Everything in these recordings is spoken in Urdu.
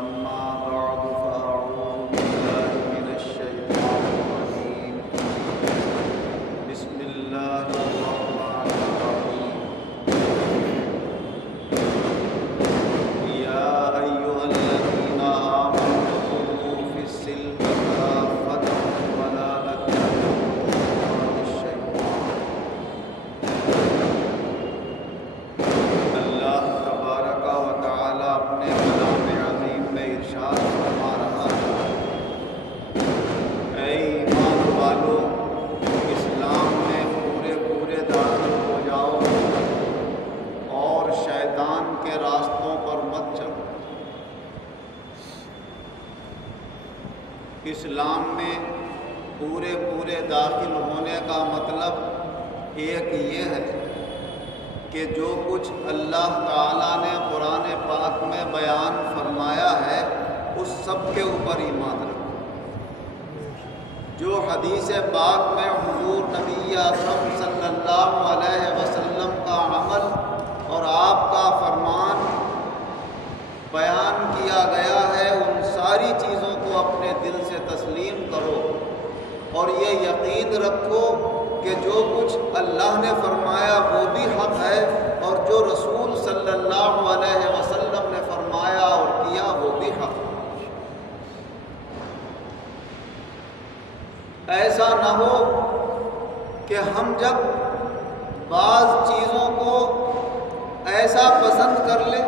أما بعد فأعوذ بالله من الشيطان الرجيم بسم الله الرحمن الرحيم يا أيها الذين آمنوا ادخلوا في السلم كافة ولا تتبعوا خطوات الشيطان اللہ تبارک و تعالی اپنے کلام عظیم میں ارشاد فرما رہا ہے، اے ایمان والو، اسلام میں پورے داخل ہو جاؤ اور شیطان کے راستوں پر مت چلو۔ اسلام میں پورے داخل ہونے کا مطلب ایک یہ ہے کہ جو کچھ اللہ تعالیٰ نے قرآن پاک میں بیان فرمایا ہے اس سب کے اوپر ایمان رکھو۔ جو حدیث پاک میں حضور نبی اکرم صلی اللہ علیہ وسلم کا عمل اور آپ کا فرمان بیان کیا گیا ہے، ان ساری چیزوں کو اپنے دل سے تسلیم کرو اور یہ یقین رکھو کہ جو کچھ اللہ نے فرمایا وہ بھی حق ہے اور جو رسول صلی اللہ علیہ وسلم نے فرمایا اور کیا وہ بھی حق ہے۔ ایسا نہ ہو کہ ہم جب بعض چیزوں کو ایسا پسند کر لیں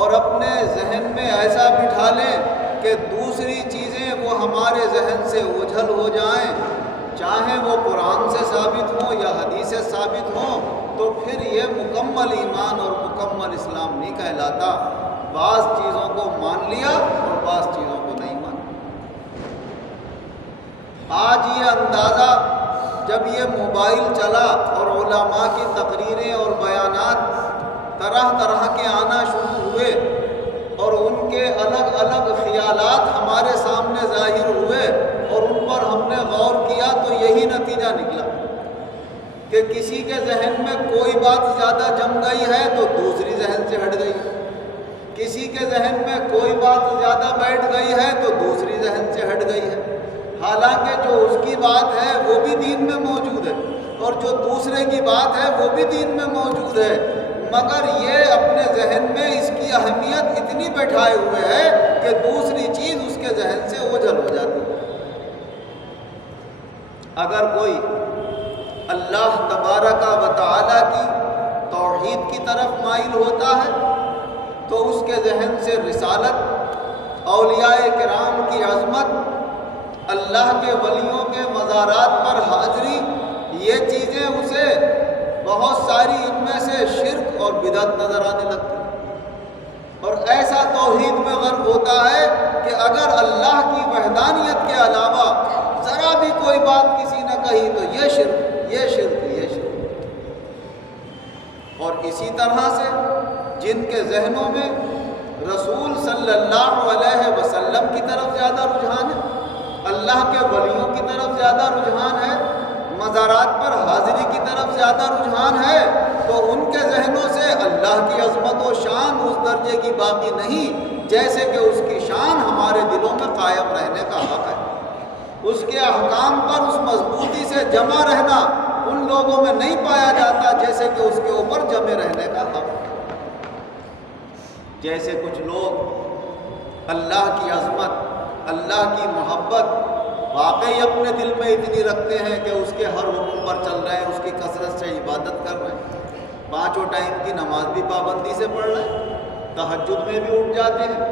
اور اپنے ذہن میں ایسا بٹھا لیں کہ دوسری چیزیں وہ ہمارے ذہن سے اوجھل ہو جائیں، چاہے وہ قرآن سے ثابت ہوں یا حدیث سے ثابت ہوں، تو پھر یہ مکمل ایمان اور مکمل اسلام نہیں کہلاتا۔ بعض چیزوں کو مان لیا اور بعض چیزوں کو نہیں مانا۔ آج یہ اندازہ جب یہ موبائل چلا اور علماء کی تقریریں اور بیانات طرح کے آنا شروع ہوئے اور ان کے الگ خیالات ہمارے سامنے ظاہر ہوئے اور ان پر ہم نے غور کیا تو یہی نتیجہ نکلا کہ کسی کے ذہن میں کوئی بات زیادہ جم گئی ہے تو دوسری ذہن سے ہٹ گئی، کسی کے ذہن میں کوئی بات زیادہ بیٹھ گئی ہے تو دوسری ذہن سے ہٹ گئی ہے، حالانکہ جو اس کی بات ہے وہ بھی دین میں موجود ہے اور جو دوسرے کی بات ہے وہ بھی دین میں موجود ہے، مگر یہ اپنے ذہن میں اس کی اہمیت اتنی بیٹھائے ہوئے ہے کہ دوسری چیز اس کے ذہن سے اوجھل ہو جاتی ہے۔ اگر کوئی اللہ تبارک و تعالی کی توحید کی طرف مائل ہوتا ہے تو اس کے ذہن سے رسالت، اولیاء کرام کی عظمت، اللہ کے ولیوں کے مزارات پر حاضری، یہ چیزیں اسے بہت ساری ان میں سے شرک اور بدعت نظر آنے لگتی ہیں، اور ایسا توحید میں غرق ہوتا ہے کہ اگر اللہ کی وحدانیت کے علاوہ ذرا بھی کوئی بات کسی نے کہی تو یہ شرک۔ اور اسی طرح سے جن کے ذہنوں میں رسول صلی اللہ علیہ وسلم کی طرف زیادہ رجحان ہے، اللہ کے ولیوں کی طرف زیادہ رجحان ہے، مزارات پر حاضری کی طرف زیادہ رجحان ہے، تو ان کے ذہنوں سے اللہ کی عظمت و شان اس درجے کی باقی نہیں جیسے کہ اس کی شان ہمارے دلوں میں قائم رہنے کا حق ہے۔ اس کے احکام پر اس مضبوطی سے جمع رہنا ان لوگوں میں نہیں پایا جاتا جیسے کہ اس کے اوپر جمے رہنے کا حق ہے۔ جیسے کچھ لوگ اللہ کی عظمت، اللہ کی محبت واقعی اپنے دل میں اتنی رکھتے ہیں کہ اس کے ہر حکم پر چل رہے ہیں، اس کی کثرت سے عبادت کر رہے ہیں، 5 ٹائم کی نماز بھی پابندی سے پڑھ رہے ہیں، تہجد میں بھی اٹھ جاتے ہیں،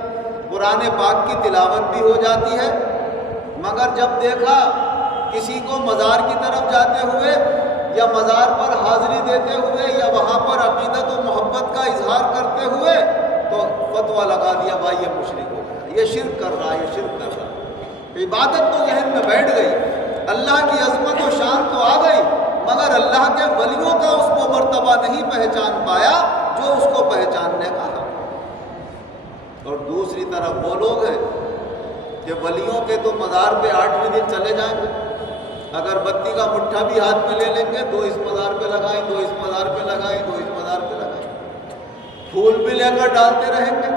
قرآن پاک کی تلاوت بھی ہو جاتی ہے، مگر جب دیکھا کسی کو مزار کی طرف جاتے ہوئے یا مزار پر حاضری دیتے ہوئے یا وہاں پر عقیدت و محبت کا اظہار کرتے ہوئے تو فتویٰ لگا دیا بھائی یہ مشرک ہو گیا، یہ شرک کر رہا ہے، یہ شرک کر رہا ہے۔ عبادت تو ذہن میں بیٹھ گئی، اللہ کی عظمت و شان تو آ گئی، مگر اللہ کے ولیوں کا اس کو مرتبہ نہیں پہچان پایا جو اس کو پہچاننے کا تھا۔ اور دوسری طرف وہ لوگ ہیں کہ ولیوں کے تو مزار پہ 8ویں دن چلے جائیں گے، اگر بتی کا مٹھا بھی ہاتھ میں لے لیں گے، 2 اس مزار پہ لگائیں، 2 اس مزار پہ لگائیں، 2 اس مزار پہ لگائیں، پھول بھی لے کر ڈالتے رہیں گے،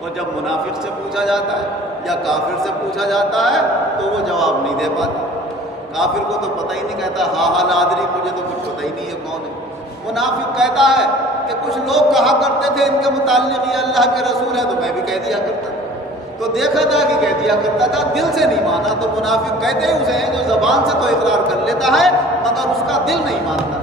اور جب منافق سے پوچھا جاتا ہے یا کافر سے پوچھا جاتا ہے تو وہ جواب نہیں دے پاتا. کافر کو تو پتہ ہی نہیں، کہتا ہاں ہاں لادری، مجھے تو کچھ پتہ ہی نہیں ہے کون ہے. منافق کہتا ہے کہ کچھ لوگ کہا کرتے تھے ان کے متعلق یہ اللہ کے رسول ہے، تو میں بھی کہہ دیا کرتا تھا. تو دیکھا تھا کہ کہہ دیا کرتا تھا، دل سے نہیں مانا. تو منافق کہتے ہی اسے ہیں جو زبان سے تو اقرار کر لیتا ہے مگر اس کا دل نہیں مانتا.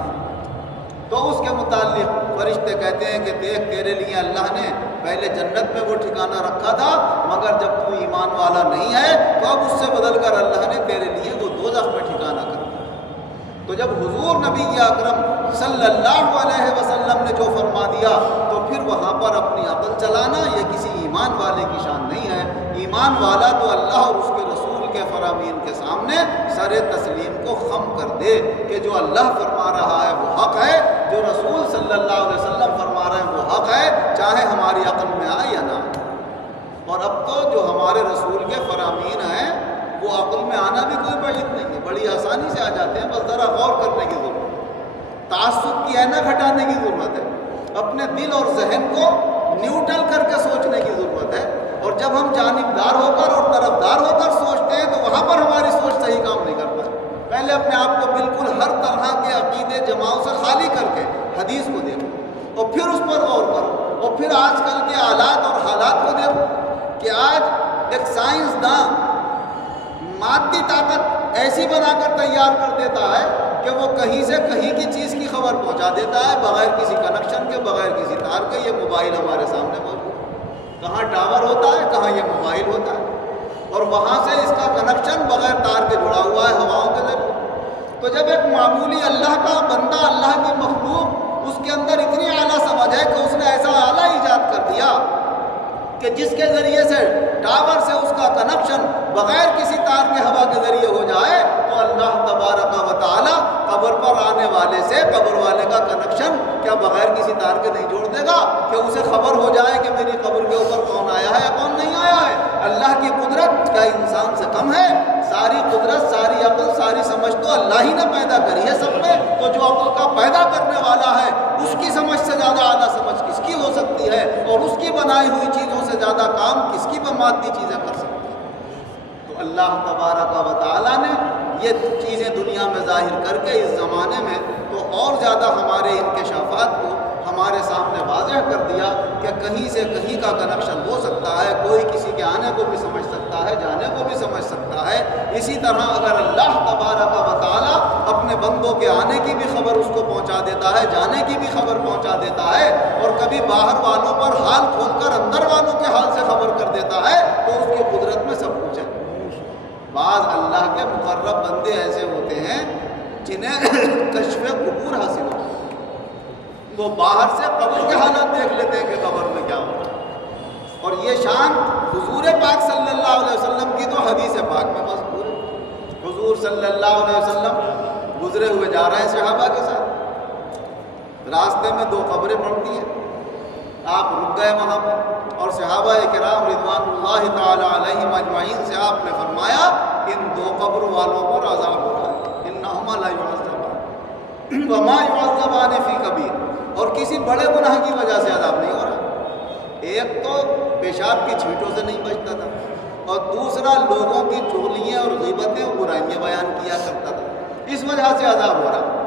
تو اس کے متعلق فرشتے کہتے ہیں کہ دیکھ، تیرے لیے اللہ نے پہلے جنت میں وہ ٹھکانہ رکھا تھا، مگر جب تو ایمان والا نہیں ہے تو اب اس سے بدل کر اللہ نے تیرے لیے وہ دوزخ میں ٹھکانہ کر دیا. تو جب حضور نبی اکرم صلی اللہ علیہ وسلم نے جو فرما دیا تو پھر وہاں پر اپنی عقل چلانا یہ کسی ایمان والے کی شان نہیں ہے. ایمان والا تو اللہ اور اس کے رسول کے فرامین کے سامنے سر تسلیم کو خم کر دے کہ جو اللہ فرما رہا ہے وہ حق ہے، جو رسول صلی اللہ علیہ وسلم فرما رہے ہیں وہ حق ہے، چاہے ہماری عقل میں آئے یا نہ آئے. اور اب تو جو ہمارے رسول کے فرامین ہیں وہ عقل میں آنا بھی کوئی بعید نہیں ہے، بڑی آسانی سے آ جاتے ہیں. بس ذرا غور کرنے کی ضرورت ہے، تعصب کی اینک ہٹانے کی ضرورت ہے، اپنے دل اور ذہن کو نیوٹرل کر کے سوچنے کی ضرورت ہے. اور جب ہم جانبدار ہو کر اور طرفدار ہو کر سوچتے ہیں تو وہاں پر ہماری سوچ صحیح کام نہیں کر پاتی. پہلے اپنے آپ کو بالکل ہر طرح کے عقیدے جماؤں سے خالی کر کے حدیث کو دیکھو اور پھر اس پر غور کرو، اور پھر آج کل کے آلات اور حالات کو دیکھو کہ آج ایک سائنسداں مادی طاقت ایسی بنا کر تیار کر دیتا ہے کہ وہ کہیں سے کہیں کی چیز کی خبر پہنچا دیتا ہے بغیر کسی کنیکشن کے، بغیر کسی تار کے. یہ موبائل ہمارے سامنے موجود ہے، کہاں ٹاور ہوتا ہے، کہاں یہ موبائل ہوتا ہے، اور وہاں سے اس کا کنیکشن بغیر تار کے جڑا ہوا ہے ہواؤں کے ذریعے. تو جب ایک معمولی اللہ کا بندہ، اللہ کی مخلوق، اس کے اندر اتنی اعلیٰ سمجھ ہے کہ اس نے ایسا آلہ ایجاد کر دیا کہ جس کے ذریعے سے ٹاور سے اس کا کنیکشن بغیر کسی تار کے ہوا کے ذریعے ہو جائے، تو اللہ تبارک و تعالی قبر پر آنے والے سے قبر والے کا کنیکشن کیا بغیر کسی تار کے نہیں جوڑ دے گا کہ اسے خبر ہو جائے کہ میری قبر کے اوپر کون آیا ہے یا کون نہیں آیا ہے؟ اللہ کی قدرت کیا انسان سے کم ہے؟ ساری قدرت، ساری عقل، ساری سمجھ تو اللہ ہی نے پیدا کری ہے سب میں. تو جو عقل کا پیدا کرنے والا ہے اس کی سمجھ سے زیادہ اعلیٰ سمجھ کس کی ہو سکتی ہے؟ اور اس کی بنائی ہوئی چیزوں سے زیادہ کام کس کی مادی چیزیں کر سکتی ہیں؟ تو اللہ تبارک و تعالیٰ نے یہ چیزیں دنیا میں ظاہر کر کے اس زمانے میں تو اور زیادہ ہمارے انکشافات کو ہمارے سامنے واضح کر دیا کہ کہیں سے کہیں کا کنیکشن ہو سکتا ہے. کوئی کسی کے آنے کو بھی سمجھ سکتا ہے، جانے کو بھی سمجھ سکتا ہے. اسی طرح اگر اللہ تبارک و تعالیٰ اپنے بندوں کے آنے کی بھی خبر اس کو پہنچا دیتا ہے، جانے کی بھی خبر پہنچا دیتا ہے، اور کبھی باہر والوں پر حال کھول کر اندر والوں کے حال سے خبر کر دیتا ہے، تو اس کی قدرت میں سب کچھ ہے. بعض اللہ کے مقرب بندے ایسے ہوتے ہیں جنہیں کشف قبور حاصل ہوتا ہے، وہ باہر سے قبر کے حالات دیکھ لیتے ہیں کہ قبر میں کیا ہو رہا ہے. اور یہ شان حضور پاک صلی اللہ علیہ وسلم کی تو حدیث پاک میں مذکور ہے. حضور صلی اللہ علیہ وسلم گزرے ہوئے جا رہے ہیں صحابہ کے ساتھ، راستے میں 2 قبریں پڑتی ہیں، آپ رک گئے وہاں پر، اور صحابہ کرام رضوان اللہ تعالی علیہم اجمعین سے آپ نے فرمایا ان 2 قبر والوں پر عذاب ہو رہا ہے، انہما لا يعذبان وما يعذبان فی کبیر. اور کسی بڑے گناہ کی وجہ سے عذاب نہیں ہو رہا. ایک تو پیشاب کی چھینٹوں سے نہیں بچتا تھا، اور دوسرا لوگوں کی چغلیاں اور غیبتیں اور برائیاں بیان کیا کرتا تھا، اس وجہ سے عذاب ہو رہا.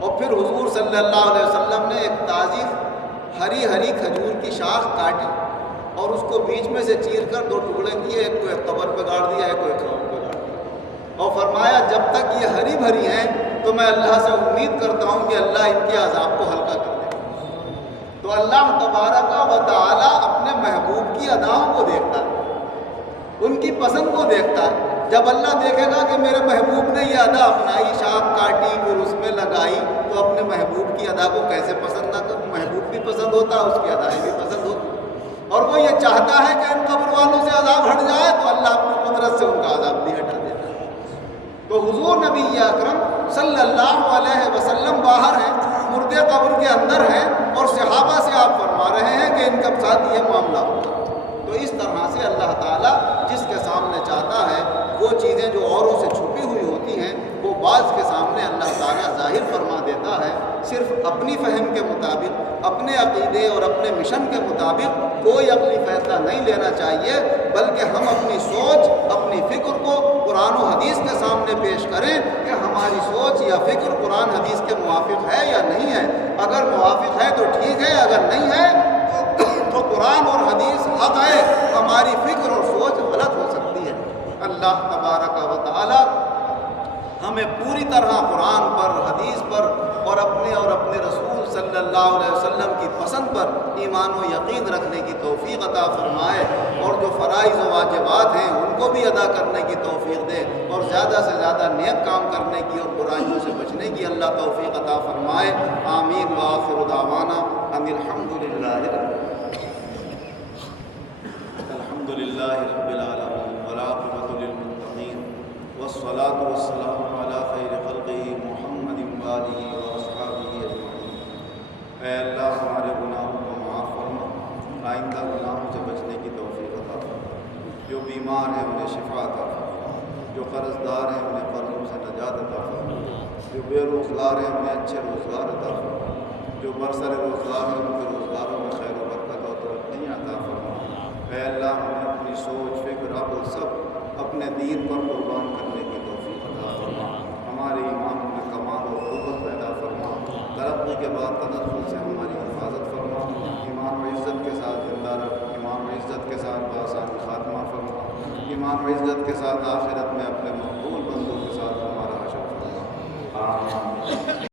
اور پھر حضور صلی اللہ علیہ وسلم نے ایک تازی ہری ہری کھجور کی شاخ کاٹی اور اس کو بیچ میں سے چیر کر 2 ٹکڑے کیے، ایک کو ایک قبر پہ گاڑ دیا، ایک کو ایک قبر پہ گاڑ دیا، اور فرمایا جب تک یہ ہری بھری ہیں تو میں اللہ سے امید کرتا ہوں کہ اللہ ان کے عذاب کو ہلکا کر دے. تو اللہ تبارک و تعالی اپنے محبوب کی اداؤں کو دیکھتا ہے، ان کی پسند کو دیکھتا ہے. جب اللہ دیکھے گا کہ میرے محبوب نے یہ ادا اپنائی، شاخ کاٹی، پھر اس میں لگائی، تو اپنے محبوب کی ادا کو کیسے پسند نہ کروں؟ محبوب بھی پسند ہوتا ہے، اس کی ادائیں بھی پسند ہوتی، اور وہ یہ چاہتا ہے کہ ان قبر والوں سے عذاب ہٹ جائے، تو اللہ اپنی قدرت سے ان کا عذاب بھی ہٹا دیتا ہے. تو حضور نبی اکرم صلی اللہ علیہ وسلم باہر ہیں، مردے قبر کے اندر ہیں، اور صحابہ سے آپ فرما رہے ہیں کہ ان کے ساتھ یہ معاملہ ہوگا. تو اس طرح سے اللہ تعالیٰ جس کے سامنے چاہتا ہے وہ چیزیں جو اوروں سے چھپی ہوئی ہوتی ہیں وہ بعض کے سامنے اللہ تعالیٰ ظاہر فرما دیتا ہے، صرف اپنی فہم کے مطابق اپنے عقیدے اور اپنے مشن کے مطابق کوئی عقلی فیصلہ نہیں لینا چاہیے، بلکہ ہم اپنی سوچ، اپنی فکر کو قرآن و حدیث کے سامنے پیش کریں کہ ہماری سوچ یا فکر قرآن حدیث کے موافق ہے یا نہیں ہے۔ اگر موافق ہے تو ٹھیک ہے، اگر نہیں ہے تو قرآن اور حدیث حق ہے، ہماری فکر اور سوچ غلط ہو سکتی ہے۔ اللہ تبارک و تعالی ہمیں پوری طرح قرآن پر، حدیث پر اور اپنے رسول صلی اللہ علیہ وسلم کی پسند پر ایمان و یقین رکھنے کی توفیق عطا فرمائے، اور جو فرائض و واجبات ہیں ان کو بھی ادا کرنے کی توفیق دے، اور زیادہ سے زیادہ نیک کام کرنے کی اور برائیوں سے بچنے کی اللہ توفیق عطا فرمائے۔ آمین وآخر دعوانا ان الحمد للہ رب العالمین والعاقبۃ للمتقین والصلاة والسلام علی خیر خلقہ محمد وآلہ واصحابہ اجمعین۔ اے اللہ ہمارے گناہوں کو معاف فرما، آئندہ گناہوں سے بچنے کی توفیق عطا فرما، جو بیمار ہیں انہیں شفا عطا فرما، جو قرض دار ہیں انہیں قرضوں سے نجات عطا فرما، جو بے روزگار ہیں انہیں اچھے روزگار عطا فرما، جو برسر روزگار ہیں ان کے روزگاروں میں خیر و برکت اور ترقی عطا فرما۔ اے اللہ ہمیں اپنی سوچ، فکر، عقل سب اپنے دین پر قربان کرنے کی توفیق عطا فرما، ہمارے ایمان میں کمال اور قوت پیدا فرما، ترقی کے بعد تنزل سے ہماری حفاظت فرما، ایمان و عزت کے ساتھ زندہ رکھ، ایمان و عزت کے ساتھ بآسان خاتمہ فرما، ایمان و عزت کے ساتھ آخرت میں اپنے مقبول بندوں کے ساتھ ہمارا حشر فرما۔ آمین۔